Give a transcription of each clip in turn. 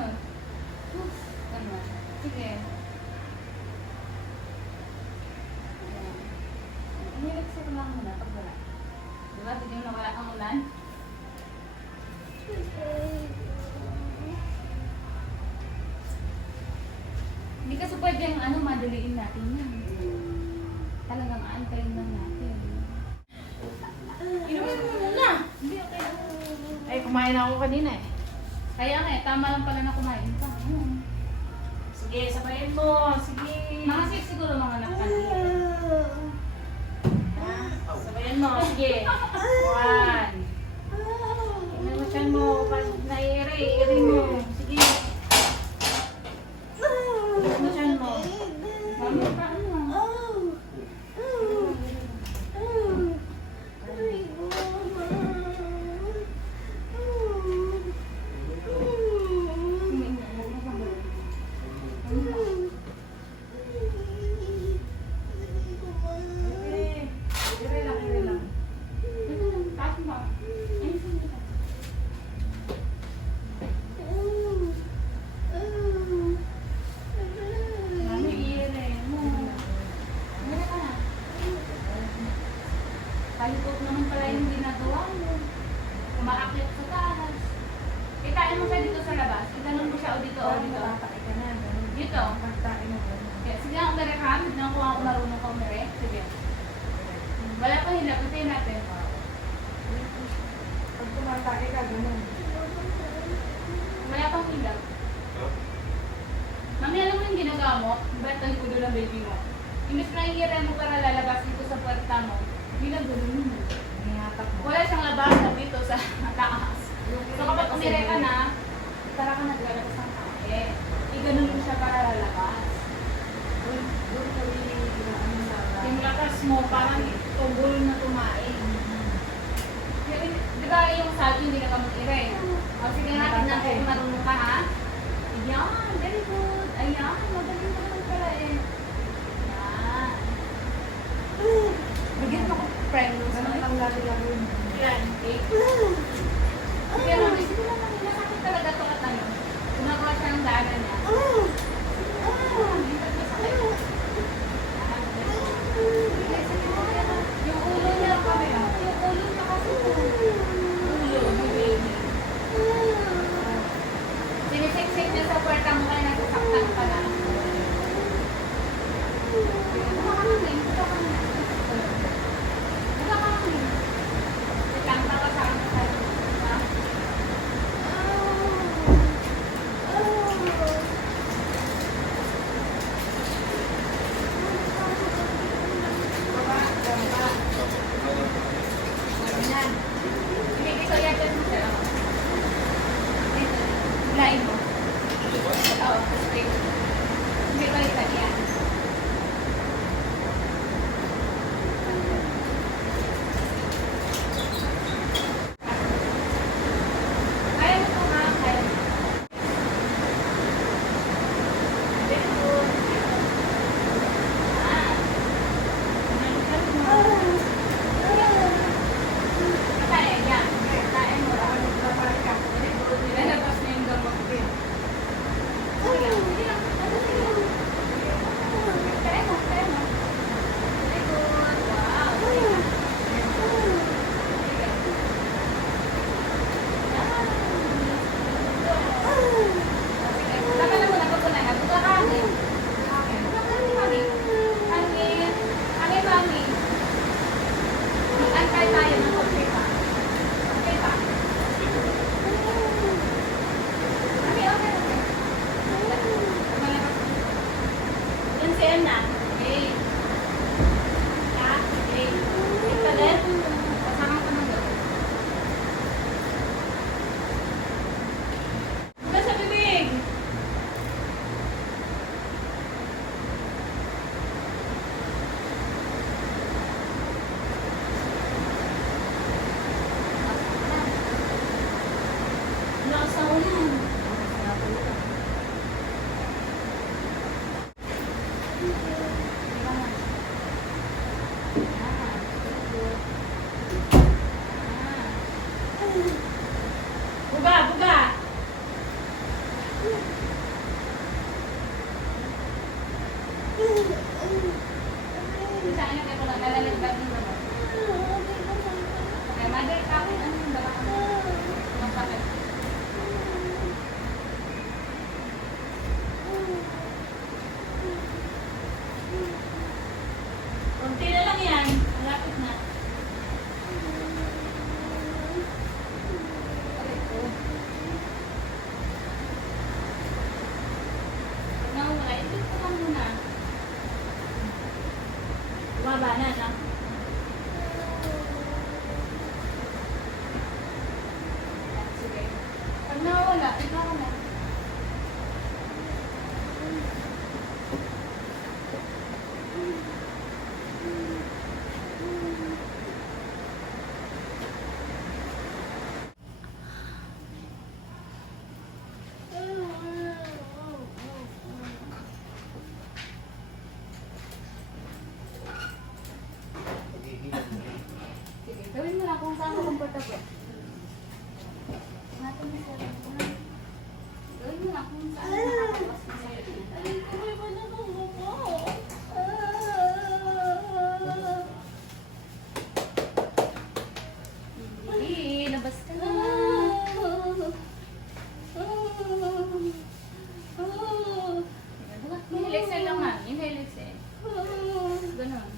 ganun. Ganun. Sige. Ayan. Inilix ko lang muna pag wala. Diba? Hindi mo nawala ang ulan? Hindi kasi pwede yung ano, madaliin natin yan. Talagang aantayin lang natin. Inumin mo muna. Hindi, okay lang. Ay, kumain ako kanina eh. Kaya nga eh, tama lang pala na kumain pa. Sige, sabayin mo. Sige. Mga 6 siguro mga anak ka na. Sabayan mo. Sige. 1. Tingnan mo siyan mo. Pag nai-ere, ere mo. Sige. Tingnan mo siyan mo. Mami, paano? Ere lang, ere lang. Taas mo. Ayun, sige. Mami, i-ere mo. Ere ka na. Palikot naman pala yung ginagawa mo. Umaakit sa taas. Itain mo siya dito sa labas. Itanong mo siya o dito o dito. Ka na. Dito. Pagtain mo. Okay, sige ang umere ka. Tignan ko ang marunong ka umere. Sige. Wala pa hilap. Itayin natin. Pag tumatake ka, ganun. Wala pang hilap. Mami, alam mo yung ginagawa mo? Ba't ang kudo ng baby mo? Imbes na i-ire mo para lalabas dito sa puerta mo. Hindi lang gano'n mo. Nihatak mo. Wala siyang labasan dito sa taas. So kapag umire ka na, para ka naglalabas ng tae. I-ganon mo siya para lalabas. Doon kami ano sa... Yung lakas mo, parang tugol na tumain. Di ba yung sabi hindi na ka mag-ire? O sige nga, tignan ko kung marunong ka ha. Ayan, very good. Ayan, magaling ka naman pala eh. Ayan. Bigyan mo ko friends. Ganun lang lagi gagawin mo. Yan, okay. Sige naman, sige naman, nasakit talaga ito at ano. Gumagawa siya ng daanan niya. Yung ulo niya kami, yung ulo niya kasi ulo, may baby. Sinisiksik niya sa puwerta mo kaya nasasaktan ka na. Kumakangin, kumakangin. Kumakangin. Wait lang, tawa sa akin tayo. Ha? Ayan. Hindi, ito i-adjust mo siya. Ito, hilain mo. Oo, straight. Hindi ko itan yan. Kaya mo ito ha, kaya mo. Very good. Ah. Nalagyan mo. Patay, yan. Patay mo. Very good. Nilalabas na yung gamot din. Okay lang, sige lang. Sige lang. Sa inyo kayo lang nalalagdag ng dalawa. Okay, mother, kapit ano yung dalawa ka? Masakit. Kunti na lang yan. Malapit na. Nawala, ito ka muna. Bumaba na, no? Sige. Pag nawala, ikaw ka na. Sige, gawin mo lang kung saan mo comfortable. Natin mo sa gawin mo lang kung saan nakakawas mo sa'yo. Hindi, labas ka na. Inhale, exhale lang nga. Inhale, exhale. Ganon.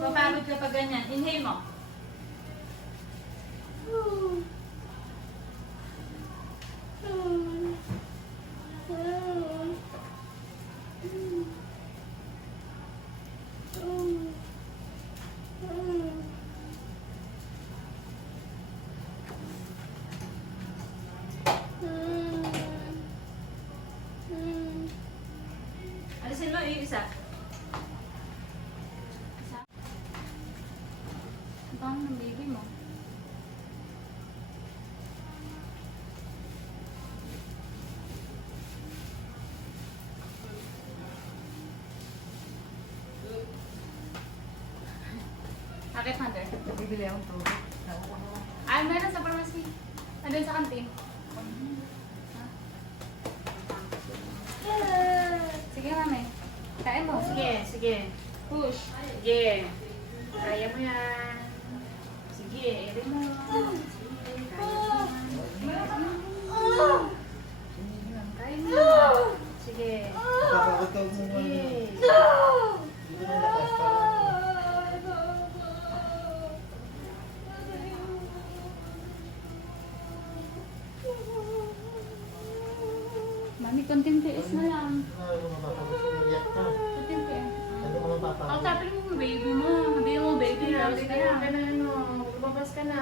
Mapapagod ka pag ganyan. Inhale mo. Alisin mo yung isa. Ang bang ng baby mo. Bakit, mother? Bibili akong tubig. Ah, meron sa pharmacy. Nandun sa kantin. Sige, mami. Kain mo. Sige, sige. Push. Sige. Kaya mo yan. Sige, ere mo. Sige, kaya mo yan. Kaya mo. Sige. Kakakatawag mo Sige. Hindi ko na lakas para Mami, konting tiis na lang. Ano mo mapapagod? Iyak ka. Konting tiis. Ano mo mapapagod? Ang sabi mo, baby mo. Sabi mo, baby Sige, na. sige ka na, ano. Lumabas ka na.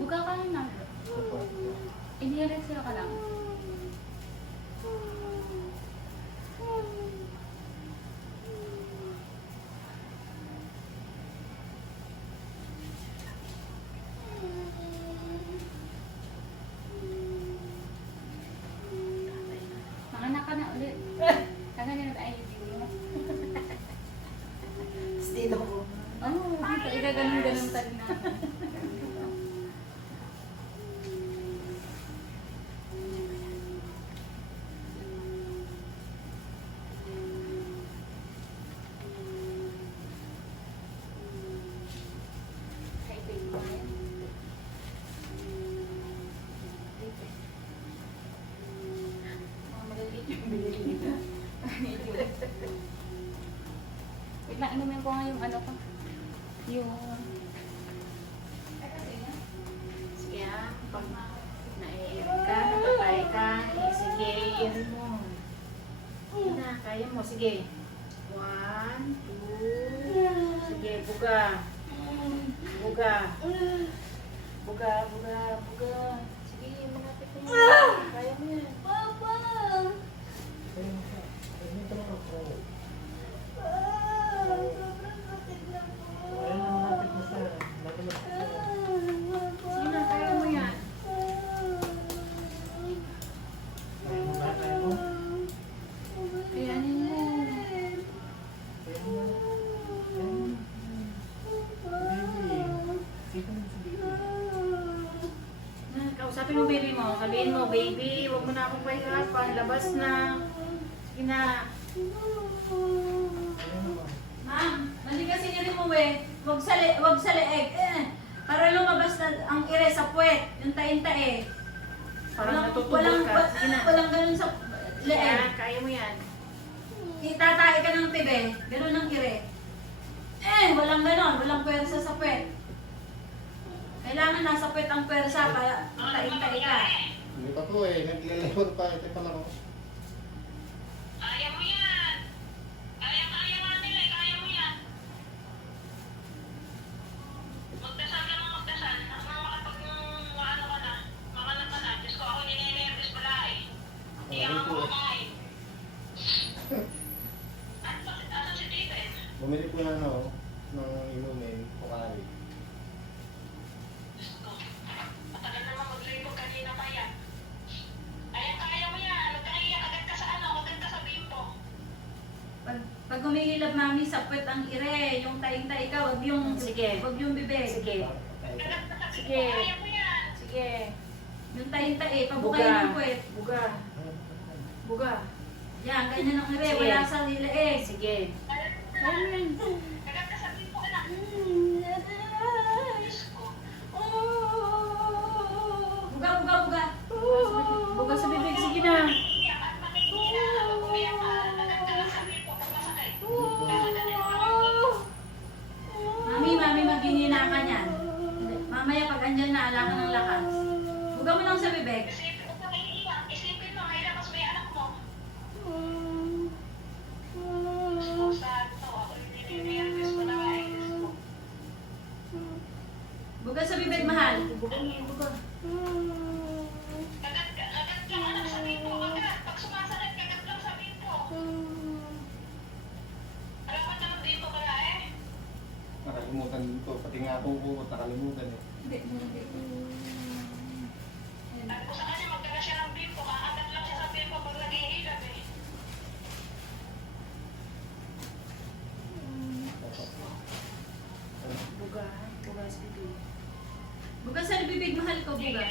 Buka ka na. Inhale sila ka lang. Manganak ka na ulit. Kaganin na tayo yung mo. Still ako. Oo, dito. Igaganon-ganon tayo na. Kay baby mo yan. Dito. Mga maliliit yung bilili. Wait lang, inumin ko nga yung ano ko. Yung... Sige ah, pag naiiyak ka, napapay ka, sige, ere mo. Sige na, kaya mo, sige. 1, 2, sige, buga. Buga. Buga, buga, buga. Sige, malapit na yan. Kaya mo yan. Ayun ka naman ako. Ayun na malapit na sa nagulat ka. Sige na, kaya mo yan. Kaya mo ba? Kaya mo? Kayanin mo. Kaya mo? Kaya mo? Baby. Sito mo si baby. Kausapin mo baby mo. Sabihin mo, baby, huwag mo na akong pahirapan. Labas na. Sige na. Ma'am, mali kasi rin mo eh. Wag sa leeg. Para lumabas na ang ire sa puwet. Yung tae-tae. Parang natutubol ka. Sige na. Walang ganun sa leeg. Yan, kaya mo yan. Itatay ka ng tibe. Ganun ang ire. Walang ganun. Walang pwersa sa puwet. Kailangan nasa puwet ang pwersa para tae-tae ka. Hindi pa po eh, naglalabor pa. Ito pa lang ako. Kaya mo yan. Kaya nga nila, kaya mo yan. Magdasal ka ng magdasal. Ako nang makapag ano ka na, makanap ka na. Diyos ko, ako ninenervous pala eh. Hindi ako kumakain. Asan si David? Bumili po na ano, ng inumin, pukari. Diyos ko, matagal naman mag-labor kanina pa yan. Kaya mo yan. Huwag ka naiyak agad ka sa ano, agad ka sa bimbo. Pag humihilab mami sa puwet ang ire, yung tae-tae ka, wag yung Sige. bibig. Sige. Agad ka sa bimbo, Sige. kaya mo yan. Sige. Yung tae-tae, pabukay ng puwet. Buga. Buga. Yan, ganyan ang ire, Sige. wala sa lileeg. Sige. Agad ka sa bimbo ka na. Diyos ko. Buga, buga, buga. Buga sa bibig. Sige na. Iyak at makikita. Kapag umiyak ka, agad ka lang sa bimbo pag masakit. Dadalhin mo lang yung Mami, maghihina ka niyan. Mamaya pag andyan na, ala ka ng lakas. Buga mo lang sa bibig. isipin mo kung iiyak. Isipin mo, mahirap mas may anak mo. Diyos ko, santo. Ako yung nininervous ko na nga eh. Diyos ko. Buga sa bibig, mahal. Buga na. Buga. Agad lang anak sa bimbo. Agad. Pag sumasakit, agad lang sa bimbo. Alam mo naman dito kaya eh. Nakalimutan din ko, pati nga ako po, nakalimutan eh. Sabi ko sa kanya, magdala siya ng bimbo. Kakagat lang siya sa bimbo pag naghihilab eh. Buga. Buga sa bibig. Buga sa bibig, mahal ko, buga.